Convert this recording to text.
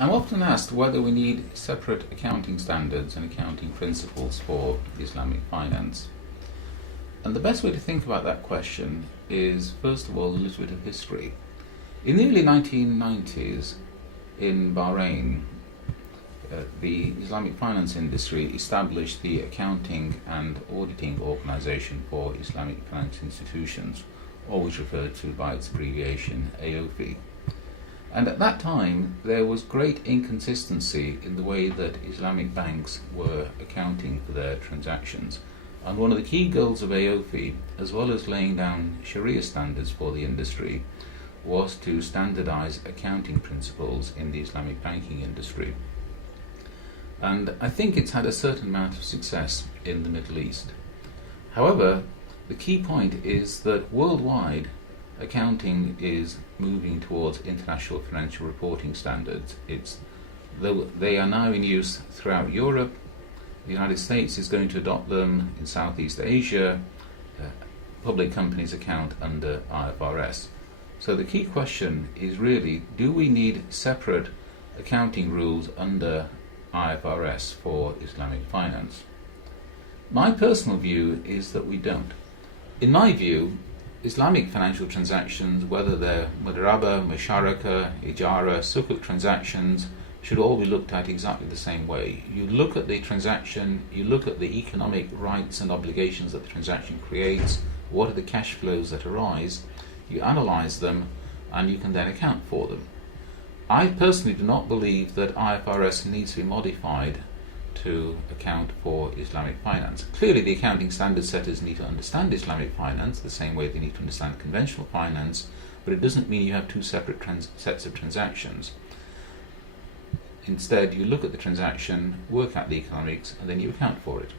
I'm often asked whether we need separate accounting standards and accounting principles for Islamic finance. And the best way to think about that question is, first of all, a little bit of history. In the early 1990s, in Bahrain, the Islamic finance industry established the Accounting and Auditing Organization for Islamic Financial Institutions, always referred to by its abbreviation AOFI. And at that time, there was great inconsistency in the way that Islamic banks were accounting for their transactions. And one of the key goals of AOFI, as well as laying down Sharia standards for the industry, was to standardize accounting principles in the Islamic banking industry. And I think it's had a certain amount of success in the Middle East. However, the key point is that worldwide, accounting is moving towards international financial reporting standards. They are now in use throughout Europe. The United States is going to adopt them in Southeast Asia. Public companies account under IFRS. So the key question is really, do we need separate accounting rules under IFRS for Islamic finance? My personal view is that we don't. In my view, Islamic financial transactions, whether they're mudaraba, musharaka, ijara, sukuk transactions, should all be looked at exactly the same way. You look at the transaction, you look at the economic rights and obligations that the transaction creates, what are the cash flows that arise, you analyze them, and you can then account for them. I personally do not believe that IFRS needs to be modified to account for Islamic finance. Clearly, the accounting standard setters need to understand Islamic finance the same way they need to understand conventional finance, but it doesn't mean you have two separate sets of transactions. Instead, you look at the transaction, work out the economics, and then you account for it.